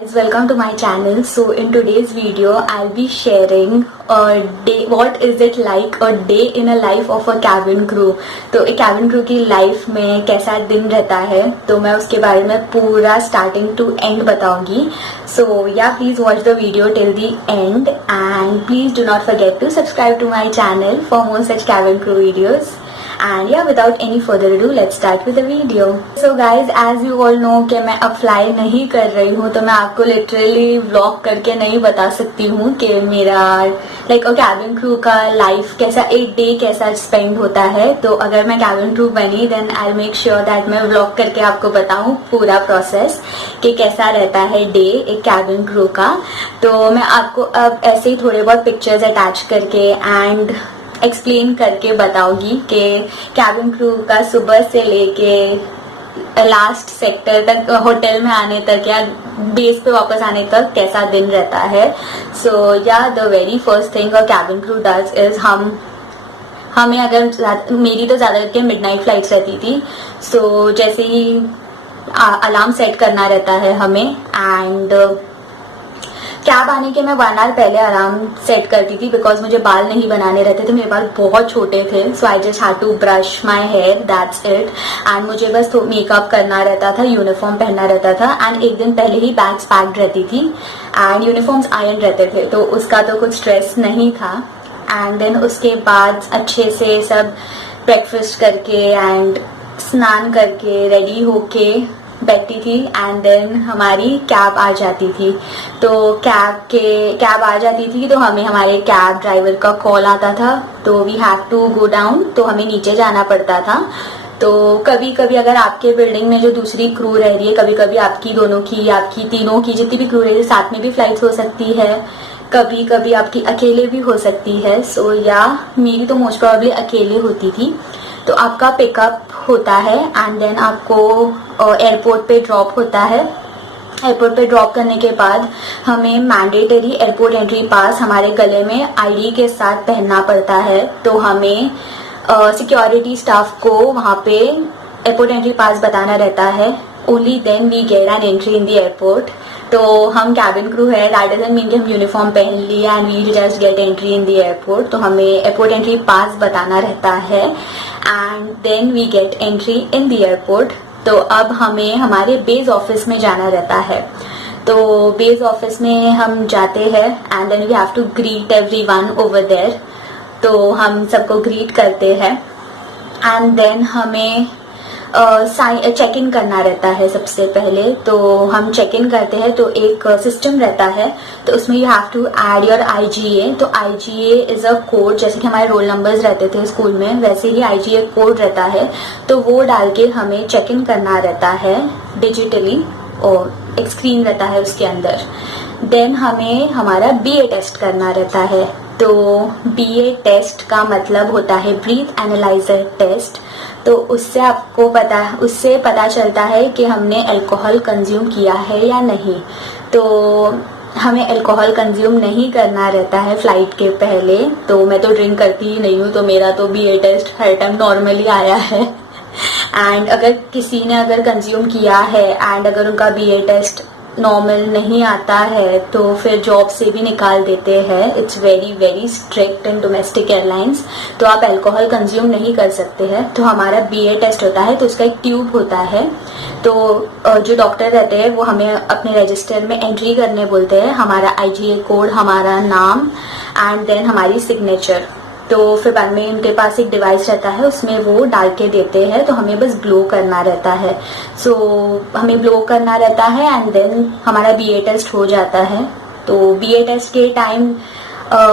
Guys, welcome to my channel. So in today's video I'll be sharing a day, what is it like a day in a life of a cabin crew. तो एक cabin crew की life में कैसा दिन रहता है तो मैं उसके बारे में पूरा स्टार्टिंग टू एंड बताऊंगी. So yeah, please watch the video till the end and please do not forget to subscribe to my channel for more such cabin crew videos. And yeah, without any further ado, let's start with the video. So guys, as you all know कि मैं अब fly नहीं कर रही हूँ तो मैं आपको लिटरली व्लॉग करके नहीं बता सकती हूँ कि मेरा लाइक कैबिन क्रू का लाइफ कैसा, एक डे कैसा स्पेंड होता है. तो अगर मैं कैबिन क्रू बनी then I make sure that मैं व्लॉग करके आपको बताऊँ पूरा प्रोसेस कि कैसा रहता है डे एक कैबिन क्रू का. तो मैं आपको अब ऐसे ही थोड़े बहुत पिक्चर्स अटैच करके एंड एक्सप्लेन करके बताऊंगी कि कैबिन क्रू का सुबह से लेके लास्ट सेक्टर तक होटल में आने तक या बेस पे वापस आने तक कैसा दिन रहता है. सो या the very first thing a cabin crew does is हमें अगर मेरी तो ज़्यादा करके मिडनाइट फ्लाइट्स रहती थी. सो जैसे ही अलार्म सेट करना रहता है हमें एंड कैब आने के मैं 1 आवर पहले अलार्म सेट करती थी बिकॉज मुझे बाल नहीं बनाने रहते थे, मेरे बाल बहुत छोटे थे. So I just had to brush my hair, that's it. And मुझे बस मेकअप करना रहता था, यूनिफॉर्म पहनना रहता था एंड एक दिन पहले ही बैग्स पैक्ड रहती थी एंड यूनिफॉर्म्स आयरन रहते थे तो उसका तो कुछ स्ट्रेस नहीं था. एंड देन उसके बाद अच्छे से सब ब्रेकफास्ट करके एंड स्नान करके रेडी होके बैठती थी एंड देन हमारी कैब आ जाती थी. तो कैब आ जाती थी तो हमें हमारे कैब ड्राइवर का कॉल आता था तो we have to go down, तो हमें नीचे जाना पड़ता था. तो कभी कभी अगर आपके बिल्डिंग में जो दूसरी क्रू रह रही है, कभी कभी आपकी दोनों की, आपकी तीनों की जितनी भी क्रू रह रही है साथ में भी फ्लाइट्स हो सकती है, कभी कभी आपकी अकेले भी हो सकती है. सो या मेरी तो मोस्ट प्रोबेबली अकेले होती थी. तो आपका पिकअप होता है एंड देन आपको एयरपोर्ट पे ड्रॉप होता है. एयरपोर्ट पे ड्रॉप करने के बाद हमें मैंडेटरी एयरपोर्ट एंट्री पास हमारे गले में आईडी के साथ पहनना पड़ता है. तो हमें सिक्योरिटी स्टाफ को वहाँ पे एयरपोर्ट एंट्री पास बताना रहता है. Only then we get an entry in the airport. तो हम कैबिन क्रू है, दैट डजंट मीन कि हम यूनिफॉर्म पहन लिया and we just get entry in the airport. तो हमें एयरपोर्ट एंट्री पास बताना रहता है and then we get entry in the airport. तो अब हमें हमारे बेस ऑफिस में जाना रहता है. तो बेस ऑफिस में हम जाते हैं and then we have to greet everyone over there. तो हम सबको ग्रीट करते हैं एंड देन हमें चेक इन करना रहता है सबसे पहले. तो हम चेक इन करते हैं तो एक सिस्टम रहता है तो उसमें you have to add your IGA. तो IGA इज अ कोड, जैसे कि हमारे रोल नंबर्स रहते थे स्कूल में वैसे ही IGA कोड रहता है. तो वो डाल के हमें चेक इन करना रहता है डिजिटली और एक स्क्रीन रहता है उसके अंदर. देन हमें हमारा BA टेस्ट करना रहता है. तो BA टेस्ट का मतलब होता है ब्रीथ एनालाइजर टेस्ट. तो उससे पता चलता है कि हमने अल्कोहल कंज्यूम किया है या नहीं. तो हमें अल्कोहल कंज्यूम नहीं करना रहता है फ्लाइट के पहले. तो मैं तो ड्रिंक करती ही नहीं हूँ तो मेरा तो BA टेस्ट हर टाइम नॉर्मली आया है. एंड अगर किसी ने अगर कंज्यूम किया है एंड अगर उनका BA टेस्ट नॉर्मल नहीं आता है तो फिर जॉब से भी निकाल देते हैं. It's very very strict in domestic airlines. तो आप अल्कोहल कंज्यूम नहीं कर सकते हैं. तो हमारा BA टेस्ट होता है तो उसका एक ट्यूब होता है. तो जो डॉक्टर रहते हैं वो हमें अपने रजिस्टर में एंट्री करने बोलते हैं, हमारा IGA कोड, हमारा नाम एंड देन हमारी सिग्नेचर. तो फिर बाद में उनके पास एक डिवाइस रहता है उसमें वो डाल के देते हैं. तो हमें बस ब्लो करना रहता है. सो हमें ब्लो करना रहता है एंड देन हमारा BA टेस्ट हो जाता है. तो BA टेस्ट के टाइम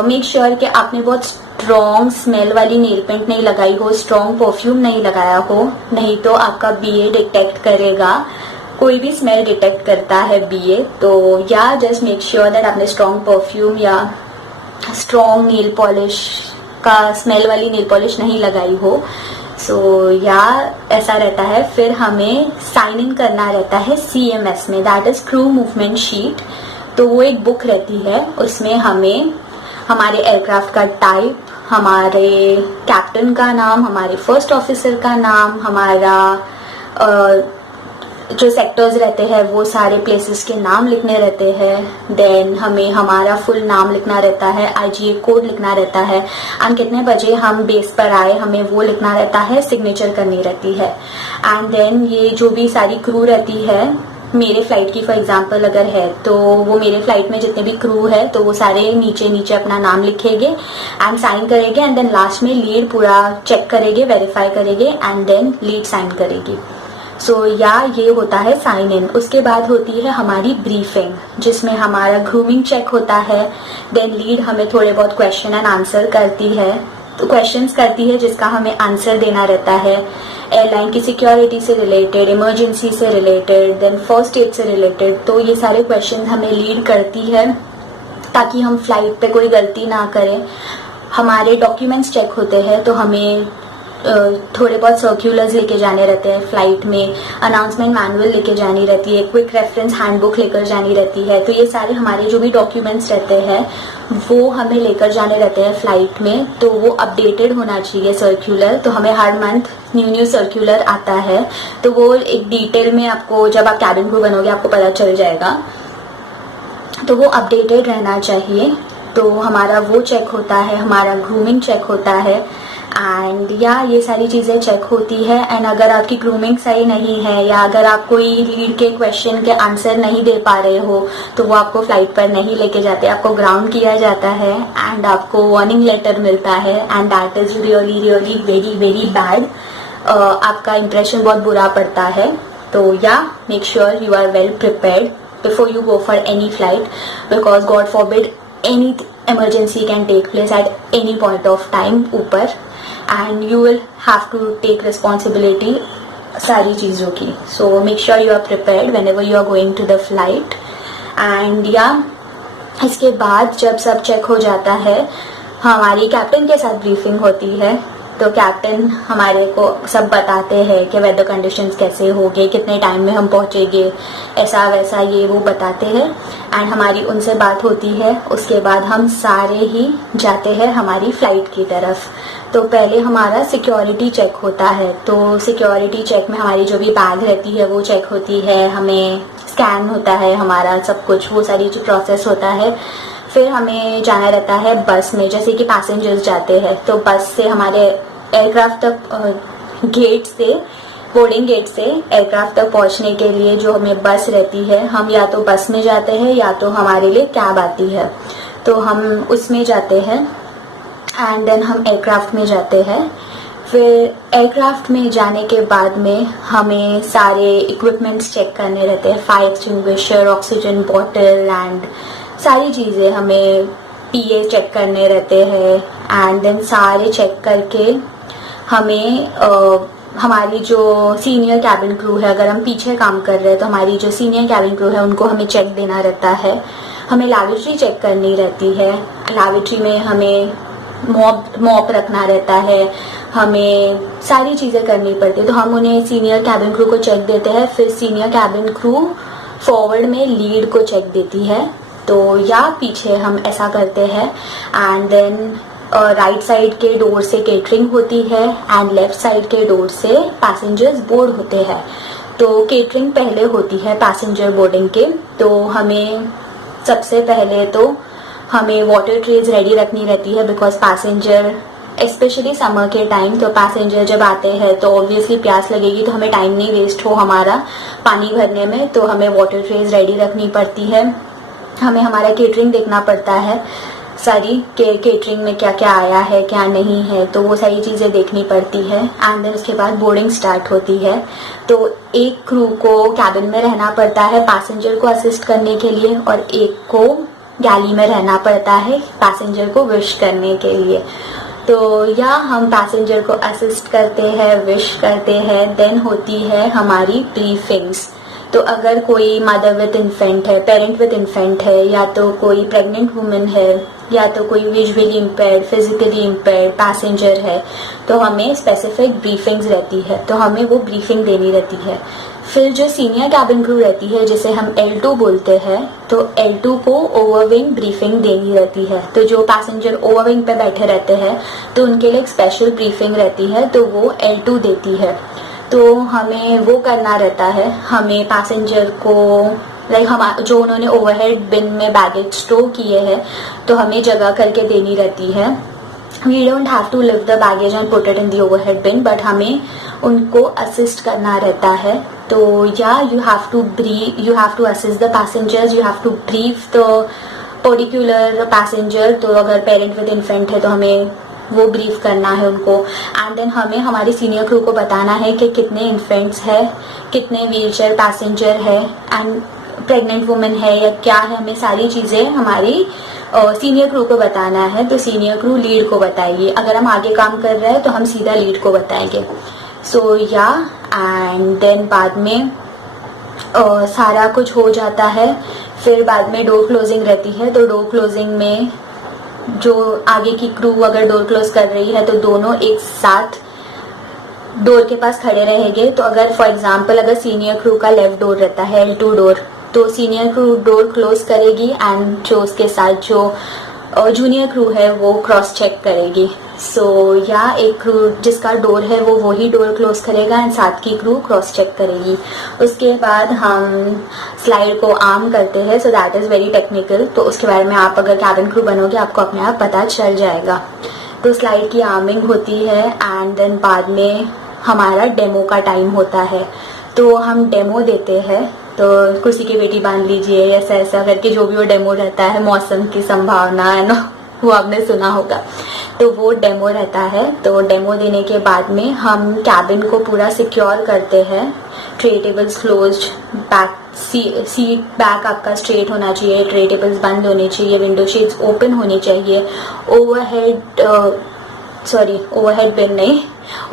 मेक श्योर कि आपने बहुत स्ट्रॉन्ग स्मेल वाली नेल पेंट नहीं लगाई हो, स्ट्रॉन्ग परफ्यूम नहीं लगाया हो, नहीं तो आपका BA डिटेक्ट करेगा. कोई भी स्मेल डिटेक्ट करता है BA. तो या जस्ट मेक श्योर दैट आपने स्ट्रॉन्ग परफ्यूम या स्ट्रॉन्ग नेल पॉलिश का स्मेल वाली नेल पॉलिश नहीं लगाई हो. सो या ऐसा रहता है. फिर हमें साइन इन करना रहता है CMS में, that is crew movement sheet. तो वो एक बुक रहती है, उसमें हमें हमारे एयरक्राफ्ट का टाइप, हमारे कैप्टन का नाम, हमारे फर्स्ट ऑफिसर का नाम, हमारा जो सेक्टर्स रहते हैं वो सारे प्लेसेस के नाम लिखने रहते हैं। देन हमें हमारा फुल नाम लिखना रहता है, IGA कोड लिखना रहता है, एंड कितने बजे हम बेस पर आए हमें वो लिखना रहता है, सिग्नेचर करनी रहती है। एंड देन ये जो भी सारी क्रू रहती है, मेरे फ्लाइट की फॉर एग्जांपल अगर है तो वो मेरे फ्लाइट में जितने भी क्रू है तो वो सारे नीचे नीचे अपना नाम लिखेंगे एंड साइन करेंगे, एंड देन लास्ट में लीड पूरा चेक करेंगे, वेरीफाई करेंगे, एंड देन लीड साइन करेगी। सो ये होता है साइन इन। उसके बाद होती है हमारी ब्रीफिंग, जिसमें हमारा ग्रूमिंग चेक होता है। देन लीड हमें थोड़े बहुत क्वेश्चन एंड आंसर करती है, तो क्वेश्चंस करती है जिसका हमें आंसर देना रहता है। एयरलाइन की सिक्योरिटी से रिलेटेड, इमरजेंसी से रिलेटेड, देन फर्स्ट एड से रिलेटेड, तो ये सारे क्वेश्चन हमें लीड करती है ताकि हम फ्लाइट पे कोई गलती ना करें। हमारे डॉक्यूमेंट्स चेक होते हैं, तो हमें थोड़े बहुत सर्क्यूलर्स लेके जाने रहते हैं फ्लाइट में, अनाउंसमेंट मैनुअल लेके जानी रहती है, क्विक रेफरेंस हैंडबुक लेकर जानी रहती है। तो ये सारे हमारे जो भी डॉक्यूमेंट्स रहते हैं वो हमें लेकर जाने रहते हैं फ्लाइट में, तो वो अपडेटेड होना चाहिए सर्क्यूलर। तो हमें हर मंथ न्यू सर्क्यूलर आता है, तो वो एक डिटेल में आपको जब आप कैबिन क्रू बनोगे आपको पता चल जाएगा, तो वो अपडेटेड रहना चाहिए। तो हमारा वो चेक होता है, हमारा ग्रूमिंग चेक होता है, एंड ये सारी चीज़ें चेक होती है। एंड अगर आपकी ग्रूमिंग सही नहीं है या अगर आप कोई लीड के क्वेश्चन के आंसर नहीं दे पा रहे हो तो वो आपको फ्लाइट पर नहीं लेके जाते, आपको ग्राउंड किया जाता है एंड आपको वार्निंग लेटर मिलता है, and that is really really very very bad. आपका इंप्रेशन बहुत बुरा पड़ता है। तो make sure you are well prepared before you go for any flight, because God forbid any emergency can take place at any point of time ऊपर, and you will have to take responsibility सारी चीज़ों की। So make sure you are prepared whenever you are going to the flight। and इसके बाद जब सब check हो जाता है हमारी कैप्टन के साथ ब्रीफिंग होती है। तो कैप्टन हमारे को सब बताते हैं कि वेदर कंडीशंस कैसे होंगे, कितने टाइम में हम पहुंचेंगे, ऐसा वैसा ये वो बताते हैं, एंड हमारी उनसे बात होती है। उसके बाद हम सारे ही जाते हैं हमारी फ्लाइट की तरफ। तो पहले हमारा सिक्योरिटी चेक होता है, तो सिक्योरिटी चेक में हमारी जो भी बैग रहती है वो चेक होती है, हमें स्कैन होता है हमारा सब कुछ, वो सारी जो प्रोसेस होता है। फिर हमें जाना रहता है बस में, जैसे कि पैसेंजर्स जाते हैं तो बस से हमारे एयरक्राफ्ट तक गेट से, बोर्डिंग गेट से एयरक्राफ्ट तक पहुंचने के लिए जो हमें बस रहती है, हम या तो बस में जाते हैं या तो हमारे लिए कैब आती है, तो हम उसमें जाते हैं एंड देन हम एयरक्राफ्ट में जाते हैं। फिर एयरक्राफ्ट में जाने के बाद में हमें सारे इक्विपमेंट्स चेक करने रहते हैं, fire extinguisher, oxygen bottle and सारी चीज़ें हमें PA चेक करने रहते हैं। एंड देन सारे चेक करके हमें हमारी जो सीनियर कैबिन क्रू है, अगर हम पीछे काम कर रहे हैं तो हमारी जो सीनियर कैबिन क्रू है उनको हमें चेक देना रहता है। हमें लैबोरेटरी चेक करनी रहती है, लैबोरेटरी में हमें मॉप रखना रहता है, हमें सारी चीज़ें करनी पड़ती है। तो हम उन्हें सीनियर कैबिन क्रू को चेक देते हैं, फिर सीनियर कैबिन क्रू फॉरवर्ड में लीड को चेक देती है। तो पीछे हम ऐसा करते हैं। एंड देन राइट साइड के डोर से केटरिंग होती है एंड लेफ्ट साइड के डोर से पैसेंजर्स बोर्ड होते हैं। तो केटरिंग पहले होती है पैसेंजर बोर्डिंग के, तो हमें सबसे पहले तो हमें वाटर ट्रेज रेडी रखनी रहती है, बिकॉज पैसेंजर स्पेशली समर के टाइम, तो पैसेंजर जब आते हैं तो ऑब्वियसली प्यास लगेगी, तो हमें टाइम नहीं वेस्ट हो हमारा पानी भरने में, तो हमें वाटर ट्रेज रेडी रखनी पड़ती है। हमें हमारा केटरिंग देखना पड़ता है सारी, केटरिंग में क्या क्या आया है क्या नहीं है, तो वो सारी चीज़ें देखनी पड़ती है। एंड देन उसके बाद बोर्डिंग स्टार्ट होती है। तो एक क्रू को कैबिन में रहना पड़ता है पैसेंजर को असिस्ट करने के लिए, और एक को गैली में रहना पड़ता है पैसेंजर को विश करने के लिए। तो हम पैसेंजर को असिस्ट करते हैं, विश करते हैं। देन होती है हमारी ब्रीफिंग्स। तो अगर कोई मदर विद इन्फेंट है, पेरेंट विद इन्फेंट है, या तो कोई प्रेग्नेंट वुमेन है, या तो कोई visually impaired, physically impaired passenger है, तो हमें स्पेसिफिक ब्रीफिंग्स रहती है, तो हमें वो ब्रीफिंग देनी रहती है। फिर जो सीनियर कैबिन क्रू रहती है, जिसे हम L2 बोलते हैं, तो L2 को ओवरविंग ब्रीफिंग देनी रहती है। तो जो पैसेंजर ओवरविंग पे बैठे रहते हैं तो उनके लिए एक स्पेशल ब्रीफिंग रहती है, तो वो L2 देती है। तो हमें वो करना रहता है, हमें पैसेंजर को लाइक हम जो उन्होंने ओवरहेड बिन में बैगेज स्टोर किए हैं तो हमें जगह करके देनी रहती है। We don't have to lift the baggage and put it in the overhead bin, but हमें उनको असिस्ट करना रहता है। तो या you have to assist the passengers, you have to brief the particular passenger. तो अगर पेरेंट विद इन्फेंट है तो हमें वो ब्रीफ करना है उनको। एंड देन हमें हमारी सीनियर क्रू को बताना है कि कितने इन्फेंट्स है, कितने व्हीलचेयर पैसेंजर है एंड प्रेग्नेंट वुमेन है या क्या है, हमें सारी चीज़ें हमारी सीनियर क्रू को बताना है। तो सीनियर क्रू लीड को बताएगी, अगर हम आगे काम कर रहे हैं तो हम सीधा लीड को बताएंगे। सो या एंड देन बाद में सारा कुछ हो जाता है। फिर बाद में डोर क्लोजिंग रहती है। तो डोर क्लोजिंग में जो आगे की क्रू अगर डोर क्लोज कर रही है तो दोनों एक साथ डोर के पास खड़े रहेंगे। तो अगर फॉर एग्जांपल अगर सीनियर क्रू का लेफ्ट डोर रहता है L2 डोर, तो सीनियर क्रू डोर क्लोज करेगी एंड जो उसके साथ जो जूनियर क्रू है वो क्रॉस चेक करेगी। सो या एक क्रू जिसका डोर है वो वही डोर क्लोज करेगा एंड साथ की क्रू क्रॉस चेक करेगी। उसके बाद हम स्लाइड को आर्म करते हैं। सो दैट इज़ वेरी टेक्निकल, तो उसके बारे में आप अगर कैबिन क्रू बनोगे आपको अपने आप पता चल जाएगा। तो स्लाइड की आर्मिंग होती है एंड देन बाद में हमारा डेमो का टाइम होता है। तो हम डेमो देते हैं। तो कुर्सी की बेटी बांध लीजिए, ऐसा ऐसा करके जो भी वो डेमो रहता है, मौसम की संभावना है ना, वो आपने सुना होगा। तो वो डेमो रहता है। तो डेमो देने के बाद में हम कैबिन को पूरा सिक्योर करते हैं। Tray tables closed, back seat back आपका स्ट्रेट होना चाहिए, ट्रे टेबल्स बंद होने चाहिए, विंडो शेड्स ओपन होनी चाहिए, ओवरहेड बिन नहीं,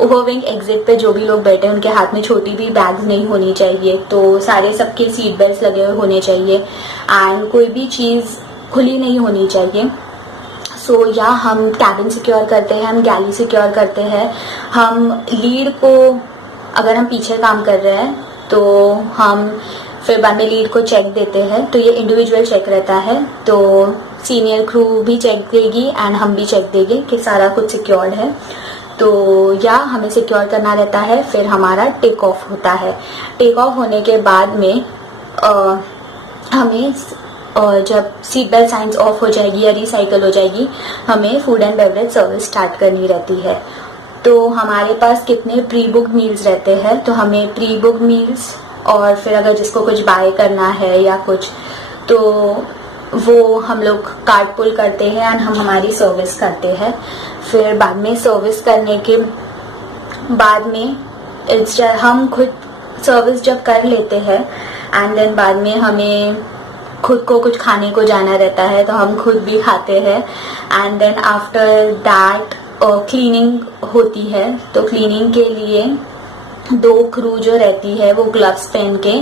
ओवरविंग एग्जिट पे जो भी लोग बैठे हैं उनके हाथ में छोटी भी बैग्स नहीं होनी चाहिए। तो सारे सबके सीट बेल्ट लगे हुए होने चाहिए एंड कोई भी चीज़ खुली नहीं होनी चाहिए। सो या हम कैबिन सिक्योर करते हैं, हम गैली सिक्योर करते हैं। हम लीड को अगर हम पीछे काम कर रहे हैं तो हम फिर बाद में लीड को चेक देते हैं। तो ये इंडिविजुअल चेक रहता है। तो सीनियर क्रू भी चेक देगी एंड हम भी चेक देंगे कि सारा कुछ सिक्योर्ड है। तो या हमें सिक्योर करना रहता है। फिर हमारा टेक ऑफ होता है। टेक ऑफ होने के बाद में हमें जब सीट बेल्ट साइंस ऑफ हो जाएगी या रिसाइकल हो जाएगी, हमें food and beverage service start करनी रहती है। तो हमारे पास कितने प्री बुक्ड मील्स रहते हैं, तो हमें प्री बुक्ड मील्स और फिर अगर जिसको कुछ बाय करना है या कुछ, तो वो हम लोग कार्ड पुल करते हैं एंड हम हमारी सर्विस करते हैं। फिर बाद में सर्विस करने के बाद में हम खुद सर्विस जब कर लेते हैं एंड देन बाद में हमें खुद को कुछ खाने को जाना रहता है तो हम खुद भी खाते हैं। And then after that cleaning होती है। तो क्लीनिंग के लिए 2 क्रू जो रहती है वो ग्लव्स पहन के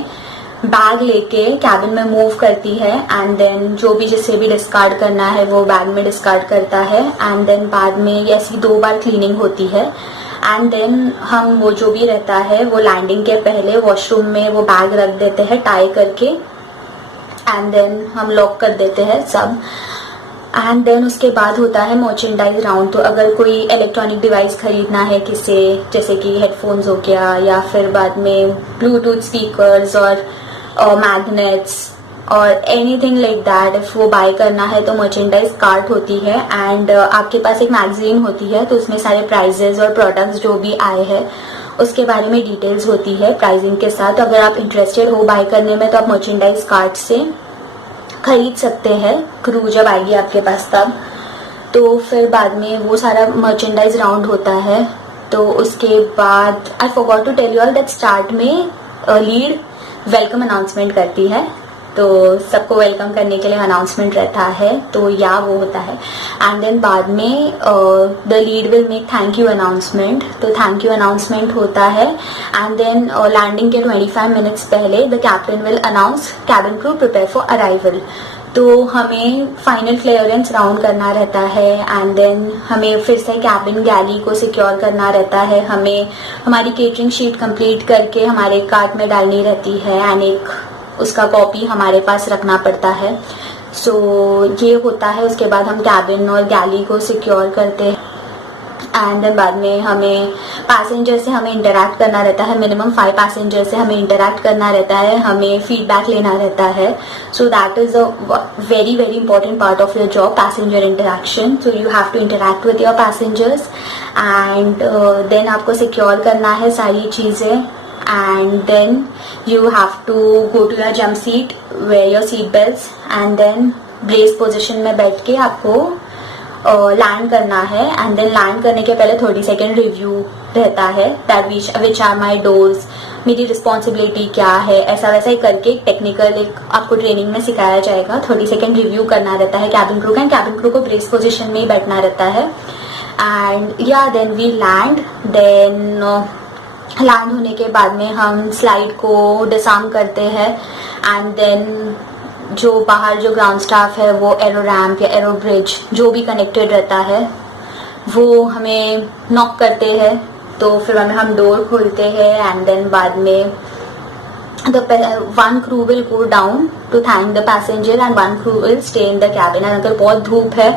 बैग लेके कैबिन में मूव करती है एंड देन जो भी जिसे भी डिस्कार्ड करना है वो बैग में डिस्कार्ड करता है। एंड देन बाद में ऐसी 2 बार क्लीनिंग होती है एंड देन हम वो जो भी रहता है वो लैंडिंग के पहले वॉशरूम में वो बैग रख देते हैं टाई करके एंड देन हम लॉक कर देते हैं सब। एंड देन उसके बाद होता है मर्चेंडाइज राउंड। तो अगर कोई इलेक्ट्रॉनिक डिवाइस खरीदना है किसे, जैसे कि हेडफोन्स हो गया या फिर बाद में ब्लूटूथ स्पीकर्स और मैग्नेट्स और एनीथिंग लाइक दैट, इफ वो बाय करना है तो मर्चेंडाइज कार्ट होती है एंड आपके पास एक मैगजीन होती है। तो उसमें सारे प्राइजेस और प्रोडक्ट्स जो भी आए हैं उसके बारे में डिटेल्स होती है प्राइसिंग के साथ। अगर आप इंटरेस्टेड हो बाय करने में तो आप मर्चेंडाइज कार्ट से खरीद सकते हैं क्रू जब आएगी आपके पास तब। तो फिर बाद में वो सारा मर्चेंडाइज राउंड होता है। तो उसके बाद I forgot to tell you all that start में लीड वेलकम अनाउंसमेंट करती है। तो सबको वेलकम करने के लिए अनाउंसमेंट रहता है। तो या वो होता है एंड देन बाद में the lead will make thank you announcement. तो थैंक यू अनाउंसमेंट होता है एंड देन लैंडिंग के 25 मिनट्स पहले the captain will announce cabin crew prepare for arrival. तो हमें फाइनल क्लियरेंस राउंड करना रहता है एंड देन हमें फिर से कैबिन गैली को सिक्योर करना रहता है। हमें हमारी केटरिंग शीट कंप्लीट करके हमारे कार्ट में डालनी रहती है एंड एक उसका कॉपी हमारे पास रखना पड़ता है। सो ये होता है। उसके बाद हम कैबिन और गैली को सिक्योर करते हैं एंड देन बाद में हमें पैसेंजर से हमें इंटरैक्ट करना रहता है, मिनिमम 5 पैसेंजर से हमें इंटरैक्ट करना रहता है, हमें फीडबैक लेना रहता है. So that is a very very important part of your job, passenger interaction. So you have to interact with your passengers and then आपको सिक्योर करना है सारी चीज़ें. And then you have to go to your jump seat, wear your seat belts and then brace position में बैठ के आपको land करना है. एंड देन लैंड करने के पहले 30 सेकेंड रिव्यू रहता है, that which are my doors, मेरी रिस्पॉन्सिबिलिटी क्या है, ऐसा वैसा ही करके टेक्निकल एक आपको ट्रेनिंग में सिखाया जाएगा. 30 सेकेंड रिव्यू करना रहता है कैबिन क्रू का, एंड कैबिन क्रू को ब्रेस पोजिशन में ही बैठना रहता है. एंड या then we land. Then land होने के बाद में हम स्लाइड को डिसआर्म करते हैं. एंड देन जो बाहर जो ग्राउंड स्टाफ है वो एरो रैम्प या एरो ब्रिज जो भी कनेक्टेड रहता है वो हमें नॉक करते हैं. तो फिर हम डोर खोलते हैं. एंड देन बाद में one crew will go down to thank the passenger and one crew will stay in the cabin. And अगर बहुत धूप है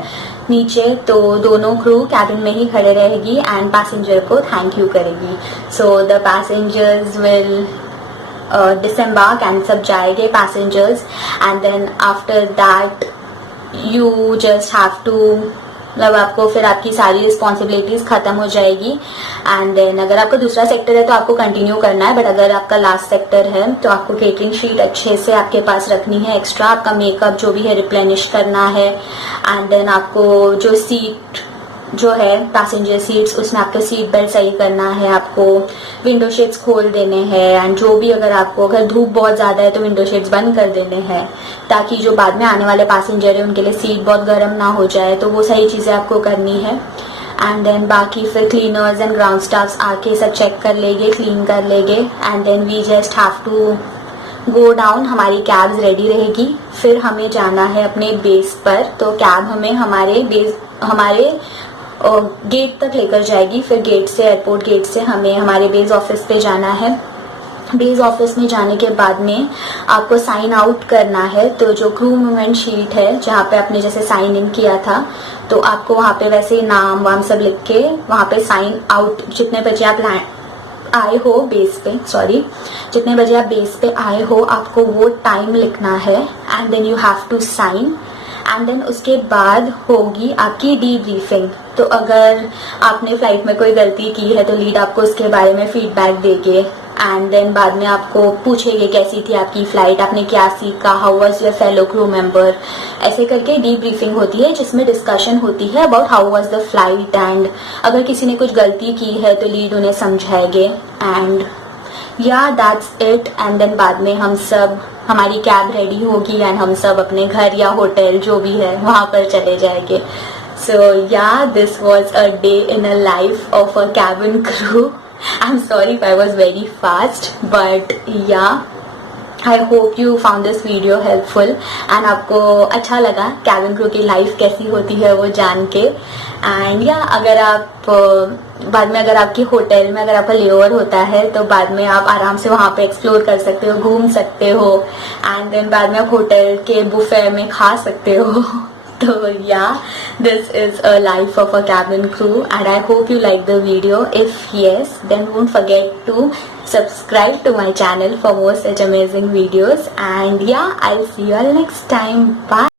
नीचे तो दोनों क्रू कैबिन में ही खड़े रहेगी एंड पैसेंजर को थैंक यू करेगी. So the passengers will disembark and सब जाएंगे passengers. And then after that you just have to, मतलब आपको फिर आपकी सारी रिस्पॉन्सिबिलिटीज खत्म हो जाएगी. एंड देन अगर आपका दूसरा सेक्टर है तो आपको कंटिन्यू करना है, बट अगर आपका लास्ट सेक्टर है तो आपको केटरिंग शीट अच्छे से आपके पास रखनी है. एक्स्ट्रा आपका मेकअप जो भी है रिप्लेनिश करना है. एंड देन आपको जो सीट जो है पैसेंजर सीट्स उसमें आपको सीट बेल्ट सही करना है, आपको विंडो शेड्स खोल देने हैं. एंड जो भी अगर धूप बहुत ज़्यादा है तो विंडो शेड्स बंद कर देने हैं ताकि जो बाद में आने वाले पैसेंजर है उनके लिए सीट बहुत गर्म ना हो जाए. तो वो सही चीज़ें आपको करनी है. एंड देन बाकी फिर क्लीनर्स एंड ग्राउंड स्टाफ्स आके सब चेक कर लेंगे, क्लीन कर लेंगे. And then we just have to go down. हमारी कैब्स रेडी रहेगी. फिर हमें जाना है अपने बेस पर. तो कैब हमें हमारे गेट तक लेकर जाएगी. फिर गेट से, एयरपोर्ट गेट से हमें हमारे बेस ऑफिस पे जाना है. बेस ऑफिस में जाने के बाद में आपको साइन आउट करना है. तो जो क्रू मूवमेंट शीट है जहाँ पे आपने जैसे साइन इन किया था तो आपको वहाँ पे वैसे नाम वाम सब लिख के वहाँ पे साइन आउट, जितने बजे आप आए हो बेस पे, जितने बजे आप बेस पे आए हो आपको वो टाइम लिखना है. And then you have to sign. And then उसके बाद होगी आपकी डीब्रीफिंग. तो अगर आपने फ्लाइट में कोई गलती की है तो लीड आपको उसके बारे में फीडबैक देंगे. एंड देन बाद में आपको पूछेंगे कैसी थी आपकी फ्लाइट, आपने क्या सीखा, how was your fellow crew member. ऐसे करके डीब्रीफिंग होती है जिसमें डिस्कशन होती है about how was the flight. And अगर किसी ने कुछ गलती की है तो लीड उन्हें समझाएंगे. एंड या दैट्स इट. एंड देन बाद में हमारी कैब रेडी होगी एंड हम सब अपने घर या होटल जो भी है वहाँ पर चले जाएंगे. So yeah, this was a day in a life of a cabin crew. I'm sorry if I was very fast, but yeah, I hope you found this video helpful and आपको अच्छा लगा cabin crew की life कैसी होती है वो जान के. And yeah, अगर आप बाद में अगर आपकी होटल में अगर आपका लेओवर होता है तो बाद में आप आराम से वहाँ पे एक्सप्लोर कर सकते हो, घूम सकते हो. एंड देन बाद में आप होटल के बुफे में खा सकते हो. So yeah, this is a life of a cabin crew and I hope you like the video. If yes, then don't forget to subscribe to my channel for more such amazing videos. And yeah, I'll see you all next time. Bye.